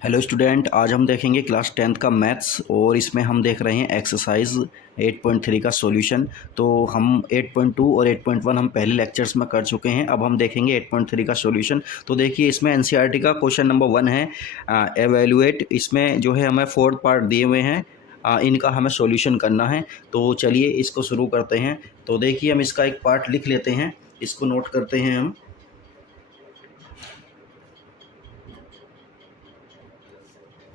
Hello student, आज हम देखेंगे क्लास 10th का मैथ्स और इसमें हम देख रहे हैं एक्सरसाइज 8.3 का सॉल्यूशन। तो हम 8.2 और 8.1 हम पहले लेक्चर्स में कर चुके हैं। अब हम देखेंगे 8.3 का सॉल्यूशन। तो देखिए, इसमें एनसीईआरटी का क्वेश्चन नंबर 1 है एवेल्युएट। इसमें जो है हमें 4 पार्ट दिए हुए हैं, इनका हमें सॉल्यूशन करना है। तो चलिए इसको शुरू करते हैं। तो देखिए, हम इसका एक पार्ट लिख लेते हैं, इसको नोट करते हैं हम।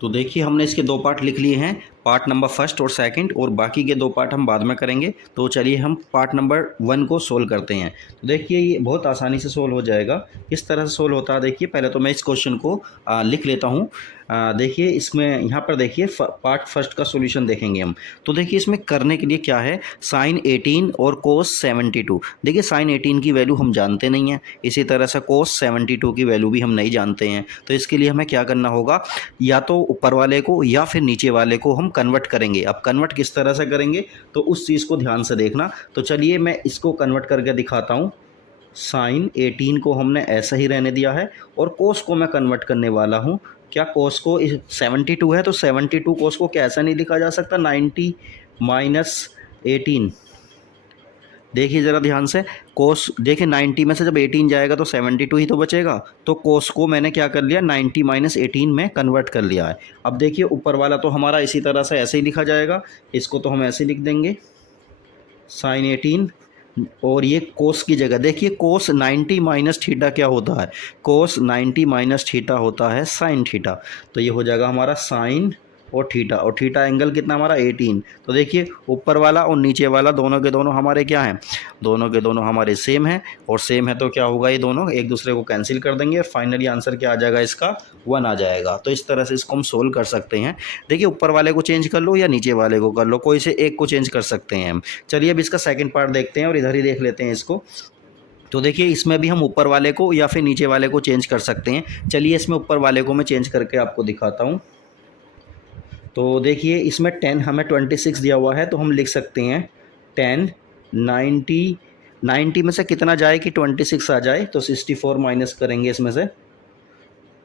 तो देखिए, हमने इसके 2 पार्ट लिख लिए हैं, पार्ट नंबर फर्स्ट और सेकंड, और बाकी के 2 पार्ट हम बाद में करेंगे। तो चलिए हम पार्ट नंबर 1 को सोल्व करते हैं। तो देखिए, ये बहुत आसानी से सोल्व हो जाएगा। किस तरह से सोल्व होता है देखिए, पहले तो मैं इस क्वेश्चन को लिख लेता हूँ। देखिए, इसमें यहाँ पर देखिए पार्ट फर्स्ट का सॉल्यूशन देखेंगे हम। तो देखिए, इसमें करने के लिए क्या है, साइन 18 और कोस 72। देखिए, साइन 18 की वैल्यू हम जानते नहीं हैं, इसी तरह से कोस 72 की वैल्यू भी हम नहीं जानते हैं। तो इसके लिए हमें क्या करना होगा, या तो ऊपर वाले को या फिर नीचे वाले को हम कन्वर्ट करेंगे। अब कन्वर्ट किस तरह से करेंगे, तो उस चीज़ को ध्यान से देखना। तो चलिए मैं इसको कन्वर्ट करके दिखाता हूँ। साइन 18 को हमने ऐसा ही रहने दिया है, और कोस को मैं कन्वर्ट करने वाला हूँ। क्या कोस को 72 है, तो 72 कोस को कैसा नहीं लिखा जा सकता, 90 माइनस 18। देखिए ज़रा ध्यान से, कोस देखिए 90 में से जब 18 जाएगा तो 72 ही तो बचेगा। तो कोस को मैंने क्या कर लिया, 90 माइनस 18 में कन्वर्ट कर लिया है। अब देखिए, ऊपर वाला तो हमारा इसी तरह से ऐसे ही लिखा जाएगा, इसको तो हम ऐसे लिख देंगे साइन 18, और ये कोस की जगह देखिए, कोस 90 माइनस थीटा क्या होता है, कोस 90 माइनस थीटा होता है साइन थीटा। तो ये हो जाएगा हमारा साइन और थीटा एंगल कितना हमारा 18। तो देखिए, ऊपर वाला और नीचे वाला दोनों के दोनों हमारे क्या हैं, दोनों के दोनों हमारे सेम हैं, और सेम है तो क्या होगा, ये दोनों एक दूसरे को कैंसिल कर देंगे, और फाइनली आंसर क्या आ जाएगा, इसका 1 आ जाएगा। तो इस तरह से इसको हम सोल्व कर सकते हैं। देखिए, ऊपर वाले को चेंज कर लो या नीचे वाले को कर लो, कोई से एक को चेंज कर सकते हैं हम। चलिए अब इसका सेकंड पार्ट देखते हैं, और इधर ही देख लेते हैं इसको। तो देखिए, इसमें भी हम ऊपर वाले को या फिर नीचे वाले को चेंज कर सकते हैं। चलिए इसमें ऊपर वाले को मैं चेंज करके आपको दिखाता हूँ। तो देखिए, इसमें 10 हमें 26 दिया हुआ है, तो हम लिख सकते हैं 10 90 90 में से कितना जाए कि 26 आ जाए, तो 64 माइनस करेंगे इसमें से।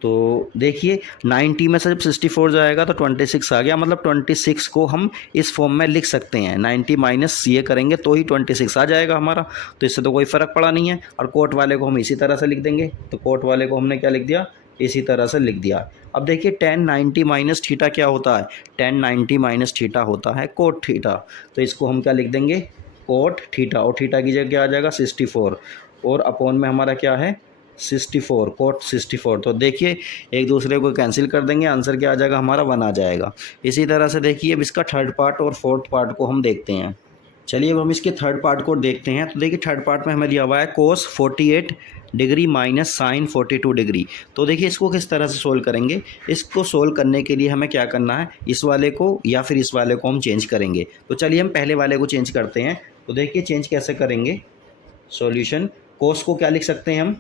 तो देखिए, 90 में से जब 64 जाएगा तो 26 आ गया, मतलब 26 को हम इस फॉर्म में लिख सकते हैं। 90 माइनस ये करेंगे तो ही 26 आ जाएगा हमारा। तो इससे तो कोई फ़र्क पड़ा नहीं है। और कोट वाले को हम इसी तरह से लिख देंगे। तो कोट वाले को हमने क्या लिख दिया, इसी तरह से लिख दिया। अब देखिए, 10 90 माइनस थीटा क्या होता है, 10 90 माइनस थीटा होता है कोट थीटा। तो इसको हम क्या लिख देंगे, कोट थीटा, और थीटा की जगह क्या आ जाएगा 64, और अपॉन में हमारा क्या है 64, कोट 64। तो देखिए, एक दूसरे को कैंसिल कर देंगे, आंसर क्या आ जाएगा हमारा 1 आ जाएगा। इसी तरह से देखिए, अब इसका थर्ड पार्ट और फोर्थ पार्ट को हम देखते हैं। चलिए अब हम इसके थर्ड पार्ट को देखते हैं। तो देखिए, थर्ड पार्ट में हमें दिया हुआ है कोस 48 डिग्री माइनस साइन 42 डिग्री। तो देखिए, इसको किस तरह से सोल्व करेंगे। इसको सोल्व करने के लिए हमें क्या करना है, इस वाले को या फिर इस वाले को हम चेंज करेंगे। तो चलिए हम पहले वाले को चेंज करते हैं। तो देखिए, चेंज कैसे करेंगे, सॉल्यूशन, कोस को क्या लिख सकते हैं हम,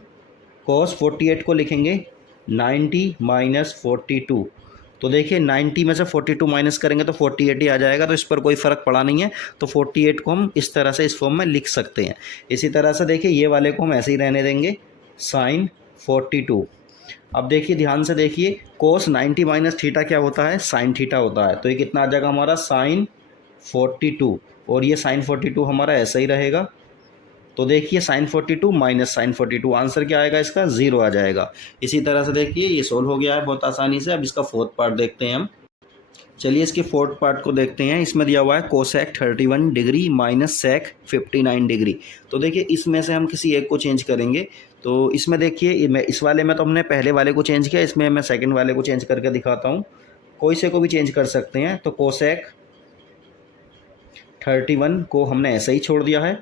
cos 48 को लिखेंगे 90 माइनस 42। तो देखिए, 90 में से 42 माइनस करेंगे तो 48 ही आ जाएगा, तो इस पर कोई फ़र्क पड़ा नहीं है। तो 48 को हम इस तरह से इस फॉर्म में लिख सकते हैं। इसी तरह से देखिए, ये वाले को हम ऐसे ही रहने देंगे, साइन 42। अब देखिए, ध्यान से देखिए, कोस 90 माइनस थीटा क्या होता है, साइन थीटा होता है। तो ये कितना आ जाएगा हमारा साइन 42, और ये साइन 42 हमारा ऐसा ही रहेगा। तो देखिए, साइन 42 माइनस साइन 42, आंसर क्या आएगा इसका, 0 आ जाएगा। इसी तरह से देखिए, ये सोल्व हो गया है बहुत आसानी से। अब इसका फोर्थ पार्ट देखते हैं हम। चलिए इसके फोर्थ पार्ट को देखते हैं। इसमें दिया हुआ है cosec 31 degree minus sec 59 degree. तो देखिए, इसमें से हम किसी एक को चेंज करेंगे। तो इसमें देखिए, मैं इस वाले में तो हमने पहले वाले को चेंज किया, इसमें मैं सेकंड वाले को चेंज करके दिखाता हूँ। कोई से को भी चेंज कर सकते हैं। तो कोसेक 31 को हमने ऐसे ही छोड़ दिया है,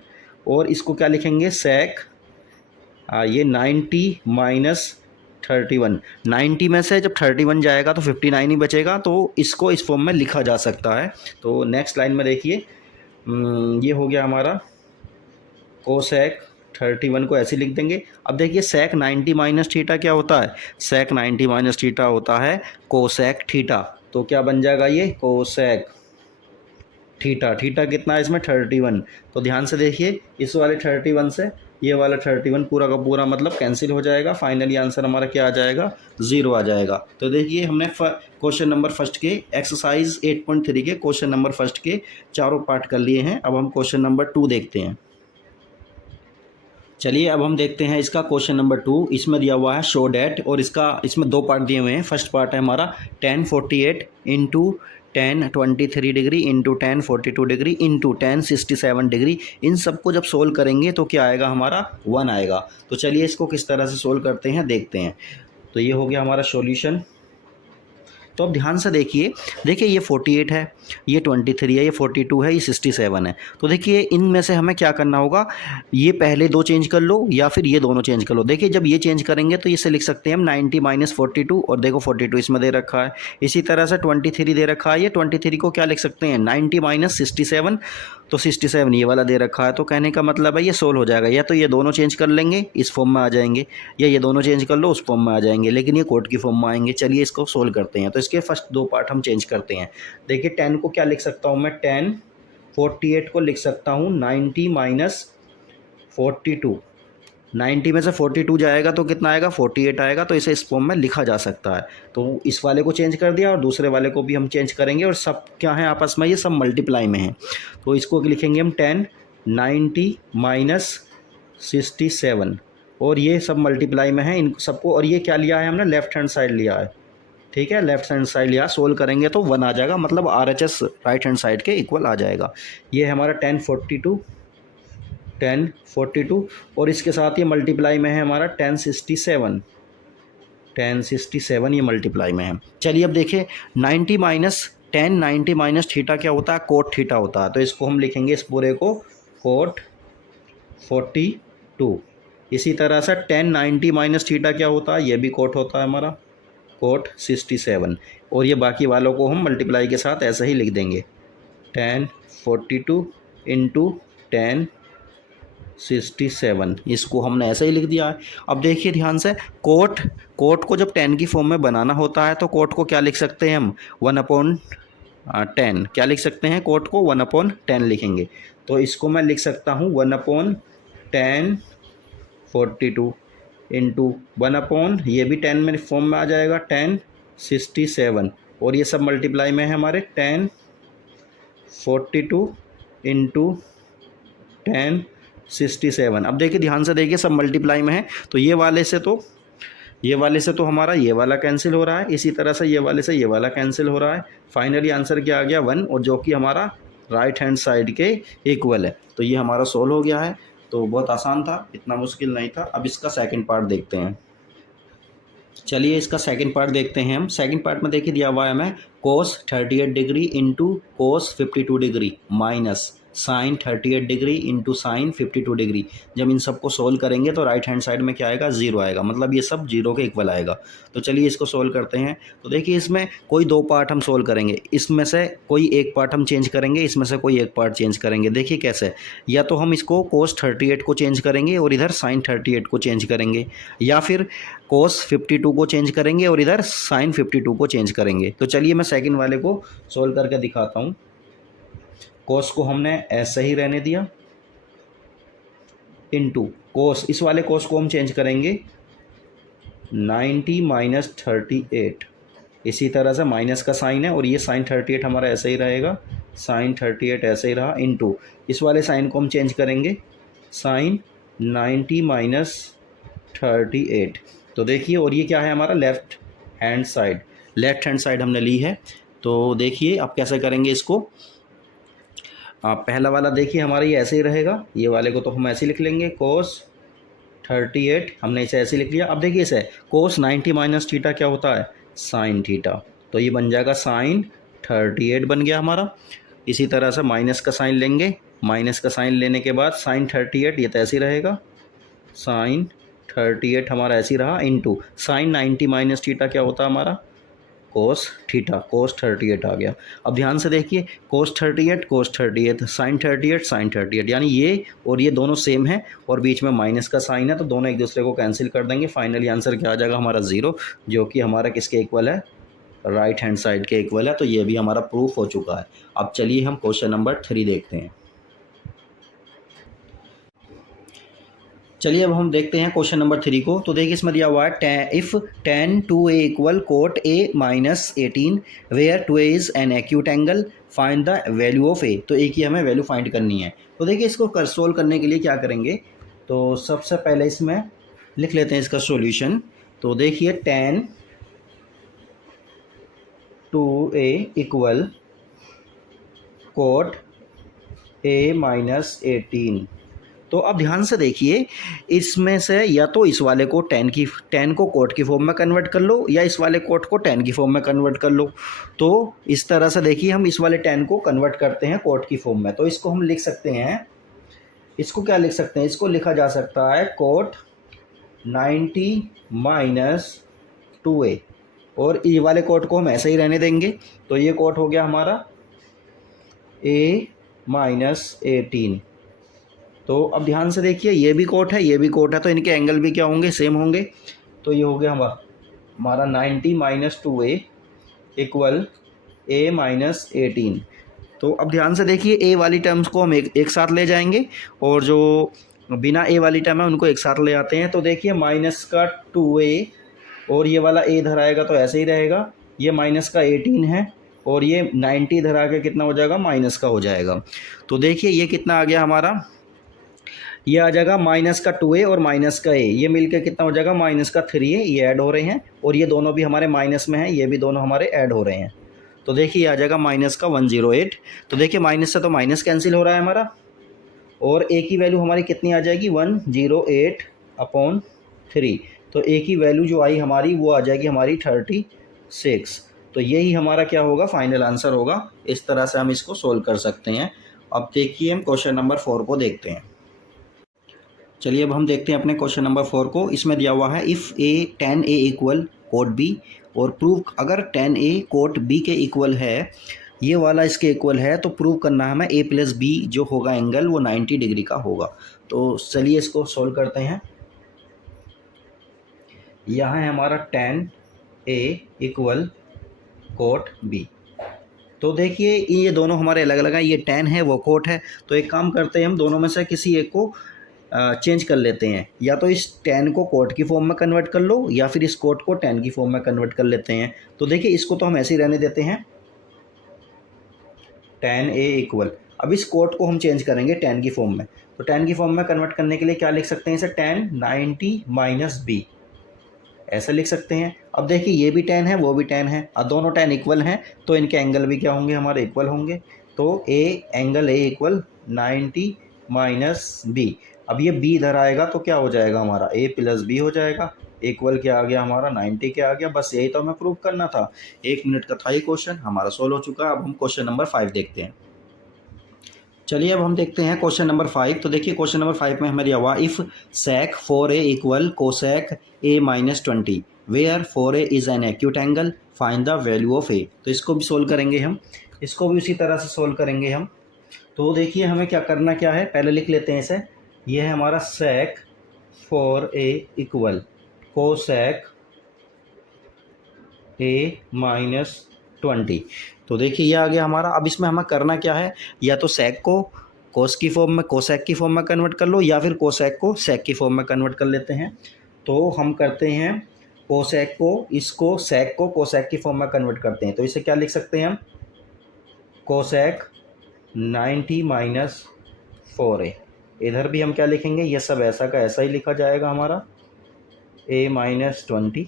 और इसको क्या लिखेंगे, सेक ये 90 माइनस 31। 90 में से जब 31 जाएगा तो 59 ही बचेगा, तो इसको इस फॉर्म में लिखा जा सकता है। तो नेक्स्ट लाइन में देखिए, ये हो गया हमारा कोसेक 31 को ऐसे लिख देंगे। अब देखिए, सेक 90 माइनस थीटा क्या होता है, सेक 90 माइनस थीटा होता है कोसेक थीटा। तो क्या बन जाएगा ये, कोसेक थीटा। थीटा कितना है इसमें, 31। तो ध्यान से देखिए, इस वाले 31 से ये वाला 31 पूरा का पूरा मतलब कैंसिल हो जाएगा। फाइनली आंसर हमारा क्या आ जाएगा, 0 आ जाएगा। तो देखिए हमने क्वेश्चन नंबर फर्स्ट के एक्सरसाइज 8.3 के क्वेश्चन नंबर फर्स्ट के चारों पार्ट कर लिए हैं। अब हम क्वेश्चन नंबर 2 देखते हैं। चलिए अब हम देखते हैं इसका क्वेश्चन नंबर 2। इसमें दिया हुआ है शो डैट, और इसमें 2 पार्ट दिए हुए हैं। फर्स्ट पार्ट है हमारा tan 48 into tan 23 degree into tan 42 degree into tan 67 degree. इन सबको जब सोल्व करेंगे तो क्या आएगा, हमारा 1 आएगा। तो चलिए इसको किस तरह से सोल्व करते हैं देखते हैं। तो ये हो गया हमारा सॉल्यूशन। तो अब ध्यान से देखिए ये 48 है, ये 23 है, ये 42 है, ये 67 है। तो देखिए इनमें से हमें क्या करना होगा, ये पहले 2 चेंज कर लो या फिर ये दोनों चेंज कर लो। देखिए जब ये चेंज करेंगे तो इसे लिख सकते हैं हम 90 माइनस 42, और देखो 42 इसमें दे रखा है। इसी तरह से 23 दे रखा है, ये 23 को क्या लिख सकते हैं 90 माइनस 67, तो 67 ये वाला दे रखा है। तो कहने का मतलब है ये सोल्व हो जाएगा। या तो ये दोनों चेंज कर लेंगे, इस फॉर्म में आ जाएंगे, या ये दोनों चेंज कर लो, उस फॉर्म में आ जाएंगे, लेकिन ये कोट की फॉर्म में आएंगे। चलिए इसको सोल्व करते हैं। तो इसके फर्स्ट 2 पार्ट हम चेंज करते हैं। देखिए 10 को क्या लिख सकता हूँ मैं, 10 48 को लिख सकता हूँ 90 माइनस 42। 90 में से 42 जाएगा तो कितना आएगा, 48 आएगा। तो इसे इस फॉर्म में लिखा जा सकता है। तो इस वाले को चेंज कर दिया और दूसरे वाले को भी हम चेंज करेंगे, और सब क्या है आपस में, ये सब मल्टीप्लाई में है। तो इसको लिखेंगे हम 10 90 माइनस 67, और ये सब मल्टीप्लाई में है इन सबको। और ये क्या लिया है हमने, लेफ्ट हैंड साइड लिया है, ठीक है, लेफ्ट हैंड साइड लिया। सोल्व करेंगे तो 1 आ जाएगा, मतलब RHS राइट हैंड साइड के इक्वल आ जाएगा। ये हमारा 1042, और इसके साथ ये मल्टीप्लाई में है हमारा 1067, ये मल्टीप्लाई में है। चलिए अब देखिए 90 माइनस थीटा क्या होता है, कोट थीटा होता है। तो इसको हम लिखेंगे इस पूरे को कोट 42। इसी तरह से 1090 माइनस थीटा क्या होता है, ये भी कोट होता है हमारा कोट 67, और ये बाकी वालों को हम मल्टीप्लाई के साथ ऐसे ही लिख देंगे 1042 इंटू 1067, इसको हमने ऐसे ही लिख दिया है। अब देखिए ध्यान से, कोट को जब 10 की फॉर्म में बनाना होता है तो कोट को क्या लिख सकते हैं हम, 1/10। क्या लिख सकते हैं, कोट को 1/10 लिखेंगे। तो इसको मैं लिख सकता हूँ 1/10 42 इंटू 1/, ये भी 10 में फॉर्म में आ जाएगा 1067, और ये सब मल्टीप्लाई में है हमारे 1042 इंटू 1067। अब देखिए ध्यान से देखिए सब मल्टीप्लाई में है। तो ये वाले से तो हमारा ये वाला कैंसिल हो रहा है, इसी तरह से ये वाले से ये वाला कैंसिल हो रहा है। फाइनली आंसर क्या आ गया, 1, और जो कि हमारा राइट हैंड साइड के इक्वल है। तो ये हमारा सोल्व हो गया है। तो बहुत आसान था, इतना मुश्किल नहीं था। अब इसका सेकंड पार्ट देखते हैं। चलिए इसका सेकंड पार्ट देखते हैं हम। सेकंड पार्ट में देखिए दिया हुआ है हमें cos 38 degree into cos 52 degree minus sine 38 degree into sine 52 degree. जब इन सबको सोल्व करेंगे तो राइट हैंड साइड में क्या आएगा, 0 आएगा, मतलब ये सब 0 के इक्वल आएगा। तो चलिए इसको सोल्व करते हैं। तो देखिए इसमें कोई 2 पार्ट हम सोल्व करेंगे, इसमें से कोई एक पार्ट हम चेंज करेंगे, इसमें से कोई एक पार्ट चेंज करेंगे। देखिए कैसे, या तो हम इसको cos 38 को चेंज करेंगे और इधर साइन 38 को चेंज करेंगे, या फिर cos 52 को चेंज करेंगे और इधर साइन 52 को चेंज करेंगे। तो चलिए मैं सेकंड वाले को सोल्व करके दिखाता हूँ। cos को हमने ऐसे ही रहने दिया इंटू cos, इस वाले cos को हम चेंज करेंगे 90 माइनस 38, इसी तरह से माइनस का साइन है और ये साइन 38 हमारा ऐसे ही रहेगा, साइन 38 ऐसे ही रहा, इंटू इस वाले साइन को हम चेंज करेंगे साइन 90 माइनस 38। तो देखिए, और ये क्या है हमारा लेफ्ट हैंड साइड हमने ली है। तो देखिए अब कैसे करेंगे इसको। पहला वाला देखिए हमारा ये ऐसे ही रहेगा, ये वाले को तो हम ऐसे ही लिख लेंगे cos 38, हमने इसे ऐसे लिख लिया। अब देखिए इसे cos 90 माइनस थीटा क्या होता है, साइन थीटा, तो ये बन जाएगा साइन 38 बन गया हमारा। इसी तरह से माइनस का साइन लेंगे, माइनस का साइन लेने के बाद साइन 38 ये तो ऐसे ही रहेगा, साइन 38 हमारा ऐसे ही रहा, इंटू साइन 90 माइनस थीटा क्या होता है हमारा कोस थीटा, cos 38 आ गया। अब ध्यान से देखिए cos 38 साइन 38, यानी ये और ये दोनों सेम है और बीच में माइनस का साइन है, तो दोनों एक दूसरे को कैंसिल कर देंगे। फाइनली आंसर क्या आ जाएगा हमारा 0, जो कि हमारा किसके इक्वल है, राइट हैंड साइड के इक्वल है। तो ये भी हमारा प्रूफ हो चुका है। अब चलिए हम क्वेश्चन नंबर 3 देखते हैं। चलिए अब हम देखते हैं क्वेश्चन नंबर 3 को। तो देखिए इसमें दिया हुआ है if tan 2a equal cot a minus 18 where 2a is an acute angle find the value of a। तो a की हमें वैल्यू फाइंड करनी है। तो देखिए इसको सोल्व करने के लिए क्या करेंगे, तो सबसे पहले इसमें लिख लेते हैं इसका सॉल्यूशन। तो देखिए tan 2a equal cot a minus 18। तो अब ध्यान से देखिए, इसमें से या तो इस वाले को टेन को कोट की फॉर्म में कन्वर्ट कर लो, या इस वाले कोट को टेन की फॉर्म में कन्वर्ट कर लो। तो इस तरह से देखिए हम इस वाले टेन को कन्वर्ट करते हैं कोट की फॉर्म में। तो इसको हम लिख सकते हैं, इसको क्या लिख सकते हैं, इसको लिखा जा सकता है कोट 90 माइनस 2a, और ये वाले कोट को हम ऐसे ही रहने देंगे। तो ये कोट हो गया हमारा a माइनस 18। तो अब ध्यान से देखिए, ये भी कोट है, ये भी कोट है, तो इनके एंगल भी क्या होंगे, सेम होंगे। तो ये हो गया हमारा 90 minus 2a equal a minus 18। तो अब ध्यान से देखिए, a वाली टर्म्स को हम एक साथ ले जाएंगे, और जो बिना a वाली टर्म है उनको एक साथ ले आते हैं। तो देखिए माइनस का 2a और ये वाला a इधर आएगा तो ऐसे ही रहेगा, ये माइनस का 18 है, और ये 90 इधर आके कितना हो जाएगा, माइनस का हो जाएगा। तो देखिए ये कितना आ गया हमारा, ये आ जाएगा माइनस का 2a और माइनस का a, ये मिलकर कितना हो जाएगा, माइनस का 3a, ये ऐड हो रहे हैं, और ये दोनों भी हमारे माइनस में हैं, ये भी दोनों हमारे ऐड हो रहे हैं। तो देखिए आ जाएगा माइनस का 108। तो देखिए माइनस से तो माइनस कैंसिल हो रहा है हमारा, और a की वैल्यू हमारी कितनी आ जाएगी, 108/3। तो a की वैल्यू जो आई हमारी वो आ जाएगी हमारी 36। तो यही हमारा क्या होगा, फाइनल आंसर होगा। इस तरह से हम इसको सोल्व कर सकते हैं। अब देखिए हम क्वेश्चन नंबर 4 को देखते हैं। चलिए अब हम देखते हैं अपने क्वेश्चन नंबर 4 को। इसमें दिया हुआ है if tan a equal cot b, और प्रूव, अगर tan a कोट b के इक्वल है, ये वाला इसके इक्वल है, तो प्रूव करना है हमें a प्लस b जो होगा एंगल वो 90 डिग्री का होगा। तो चलिए इसको सोल्व करते हैं। यहाँ है हमारा tan a equal cot b। तो देखिए ये दोनों हमारे अलग अलग हैं, ये tan है वो कोट है। तो एक काम करते हैं, हम दोनों में से किसी एक को चेंज कर लेते हैं, या तो इस tan को कोट की फॉर्म में कन्वर्ट कर लो, या फिर इस कोट को tan की फॉर्म में कन्वर्ट कर लेते हैं। तो देखिए इसको तो हम ऐसे ही रहने देते हैं, tan a इक्वल, अब इस कोट को हम चेंज करेंगे tan की फॉर्म में। तो tan की फॉर्म में कन्वर्ट करने के लिए क्या लिख सकते हैं इसे, tan 90 माइनस b, ऐसा लिख सकते हैं। अब देखिए ये भी tan है वो भी tan है, और दोनों tan इक्वल हैं, तो इनके एंगल भी क्या होंगे, हमारे इक्वल होंगे। तो angle a equal 90 minus b। अब ये b इधर आएगा तो क्या हो जाएगा, हमारा a प्लस b हो जाएगा, इक्वल क्या आ गया हमारा, 90 क्या आ गया। बस यही तो हमें प्रूव करना था। 1 मिनट का था ये क्वेश्चन, हमारा सोल्व हो चुका है। अब हम क्वेश्चन नंबर 5 देखते हैं। चलिए अब हम देखते हैं क्वेश्चन नंबर 5। तो देखिए क्वेश्चन नंबर 5 में हमें दिया हुआ if sec 4a equal cosec a minus 20 where 4a is an acute angle find the value of a। तो इसको भी सोल्व करेंगे हम, इसको भी उसी तरह से सोल्व करेंगे हम। तो देखिए हमें क्या करना क्या है, पहले लिख लेते हैं इसे। ये है हमारा sec 4a equal cosec a minus 20। तो देखिए ये आ गया हमारा। अब इसमें हमें करना क्या है, या तो सेक को कोस की फॉर्म में, कोसेक की फॉर्म में कन्वर्ट कर लो, या फिर कोसेक को सेक की फॉर्म में कन्वर्ट कर लेते हैं। तो हम करते हैं कोसेक को, इसको सेक को कोसेक की फॉर्म में कन्वर्ट करते हैं। तो इसे क्या लिख सकते हैं हम, कोसेक 90 माइनस 4a। इधर भी हम क्या लिखेंगे, ये सब ऐसा का ऐसा ही लिखा जाएगा हमारा, a माइनस 20।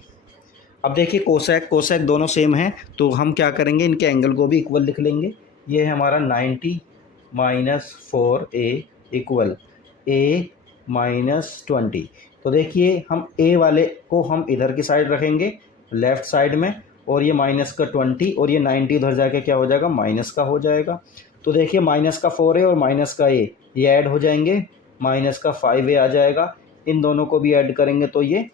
अब देखिए कोसेक कोसेक दोनों सेम हैं, तो हम क्या करेंगे, इनके एंगल को भी इक्वल लिख लेंगे। ये है हमारा 90 minus 4a equal a minus 20। तो देखिए हम a वाले को हम इधर की साइड रखेंगे लेफ़्ट साइड में, और ये माइनस का 20 और ये 90 इधर जाके क्या हो जाएगा, माइनस का हो जाएगा। तो देखिए माइनस का 4a और माइनस का a ये ऐड हो जाएंगे, माइनस का 5a आ जाएगा। इन दोनों को भी ऐड करेंगे तो ये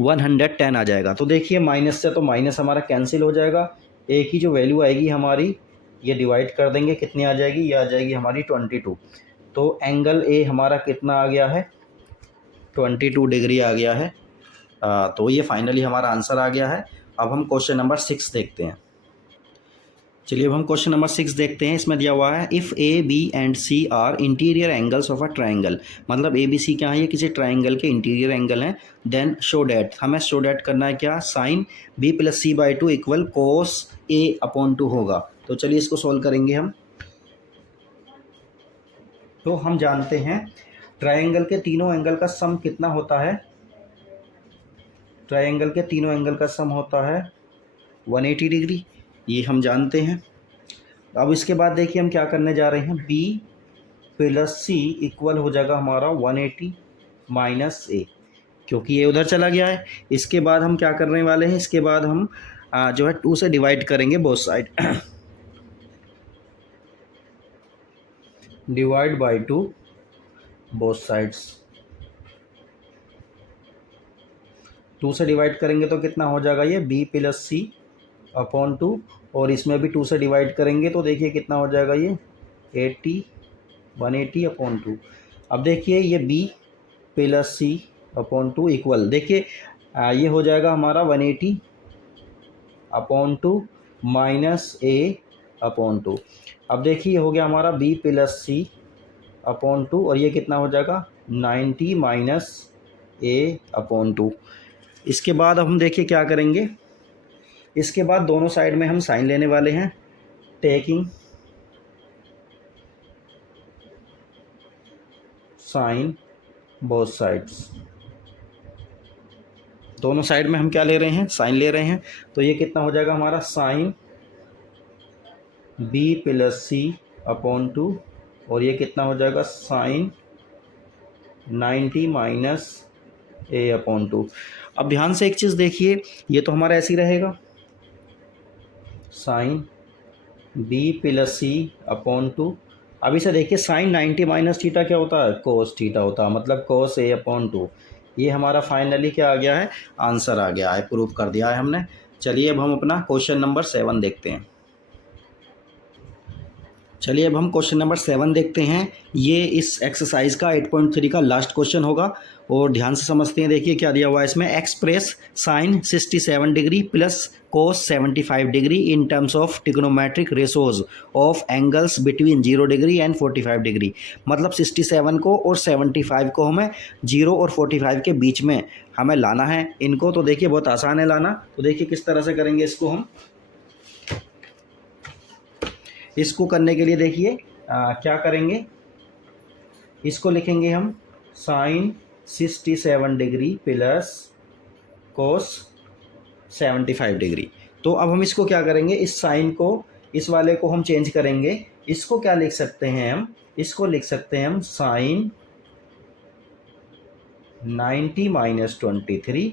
110 आ जाएगा। तो देखिए माइनस से तो माइनस हमारा कैंसिल हो जाएगा, ए की जो वैल्यू आएगी हमारी, ये डिवाइड कर देंगे, कितनी आ जाएगी, ये आ जाएगी हमारी 22। तो एंगल ए हमारा कितना आ गया है, 22 डिग्री आ गया है। तो ये फाइनली हमारा आंसर आ गया है। अब हम क्वेश्चन नंबर 6 देखते हैं। चलिए अब हम क्वेश्चन नंबर 6 देखते हैं। इसमें दिया हुआ है if A B and C are interior angles of a triangle, मतलब ए बी सी क्या है, ये किसी ट्राइंगल के इंटीरियर एंगल हैं। देन शो डैट, हमें शो डैट करना है क्या, sine B plus C by two equal cos A upon two होगा। तो चलिए इसको सोल्व करेंगे हम। तो हम जानते हैं ट्राइंगल के तीनों एंगल का सम कितना होता है, ट्राइंगल के तीनों एंगल का सम होता है 180 डिग्री, ये हम जानते हैं। अब इसके बाद देखिए हम क्या करने जा रहे हैं, बी प्लस सी इक्वल हो जाएगा हमारा 180 माइनस ए, क्योंकि ये उधर चला गया है। इसके बाद हम क्या करने वाले हैं, इसके बाद हम जो है 2 से डिवाइड करेंगे both side divide by 2 both sides. 2 से डिवाइड करेंगे तो कितना हो जाएगा, ये बी प्लस सी अपॉन 2, और इसमें भी 2 से डिवाइड करेंगे तो देखिए कितना हो जाएगा, ये 180 अपॉन 2। अब देखिए ये बी प्लस सी अपॉन 2 इक्वल, देखिए ये हो जाएगा हमारा 180 अपॉन 2 माइनस ए अपॉन 2। अब देखिए हो गया हमारा बी प्लस सी अपॉन 2, और ये कितना हो जाएगा 90 माइनस ए अपॉन 2। इसके बाद अब हम देखिए क्या करेंगे, इसके बाद दोनों साइड में हम साइन लेने वाले हैं, टेकिंग साइन बोथ साइड्स। दोनों साइड में हम क्या ले रहे हैं, साइन ले रहे हैं। तो ये कितना हो जाएगा हमारा साइन बी प्लस सी अपॉन 2, और ये कितना हो जाएगा साइन 90 माइनस ए अपॉन 2। अब ध्यान से एक चीज़ देखिए, ये तो हमारा ऐसे ही रहेगा, साइन बी प्लस सी अपॉन 2। अब इसे देखिए साइन 90 माइनस थीटा क्या होता है, कोस थीटा होता है, मतलब कोस ए अपॉन 2। ये हमारा फाइनली क्या आ गया है, आंसर आ गया है, प्रूफ कर दिया है हमने। चलिए अब हम अपना क्वेश्चन नंबर 7 देखते हैं। चलिए अब हम क्वेश्चन नंबर 7 देखते हैं। ये इस एक्सरसाइज का 8.3 का लास्ट क्वेश्चन होगा, और ध्यान से समझते हैं। देखिए क्या दिया हुआ है इसमें, express sine 67 degree plus cos 75 degree in terms of trigonometric ratios of angles between 0 degree and 45 degree. मतलब 67 को और 75 को हमें 0 और 45 के बीच में हमें लाना है इनको। तो देखिए बहुत आसान है लाना। तो देखिए किस तरह से करेंगे इसको हम। इसको करने के लिए देखिए क्या करेंगे, इसको लिखेंगे हम sine 67 degree plus cos 75 degree. तो अब हम इसको क्या करेंगे, इस साइन को, इस वाले को हम चेंज करेंगे। इसको क्या लिख सकते हैं हम, इसको लिख सकते हैं हम साइन 90 माइनस 23।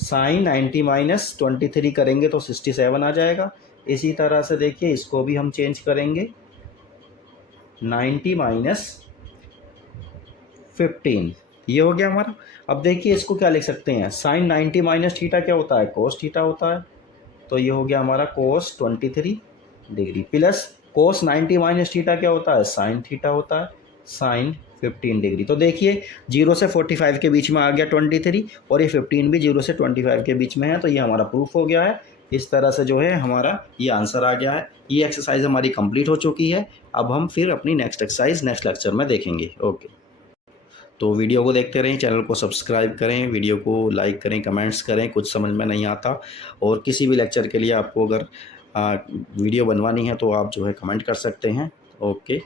साइन 90 माइनस 23 करेंगे तो 67 आ जाएगा। इसी तरह से देखिए इसको भी हम चेंज करेंगे, 90 माइनस 15, ये हो गया हमारा। अब देखिए इसको क्या लिख सकते हैं, साइन 90 माइनस थीटा क्या होता है, कोस थीटा होता है। तो ये हो गया हमारा कोस 23 डिग्री प्लस कोस 90 माइनस थीटा क्या होता है, साइन थीटा होता है, साइन 15 डिग्री। तो देखिए 0 से 45 के बीच में आ गया 23, और ये 15 भी 0 से 25 के बीच में है। तो ये हमारा प्रूफ हो गया है। इस तरह से जो है हमारा ये आंसर आ गया है। ये एक्सरसाइज हमारी कंप्लीट हो चुकी है। अब हम फिर अपनी नेक्स्ट एक्सरसाइज नेक्स्ट लेक्चर में देखेंगे। ओके, तो वीडियो को देखते रहें, चैनल को सब्सक्राइब करें, वीडियो को लाइक करें, कमेंट्स करें। कुछ समझ में नहीं आता और किसी भी लेक्चर के लिए आपको अगर वीडियो बनवानी है तो आप जो है कमेंट कर सकते हैं। ओके।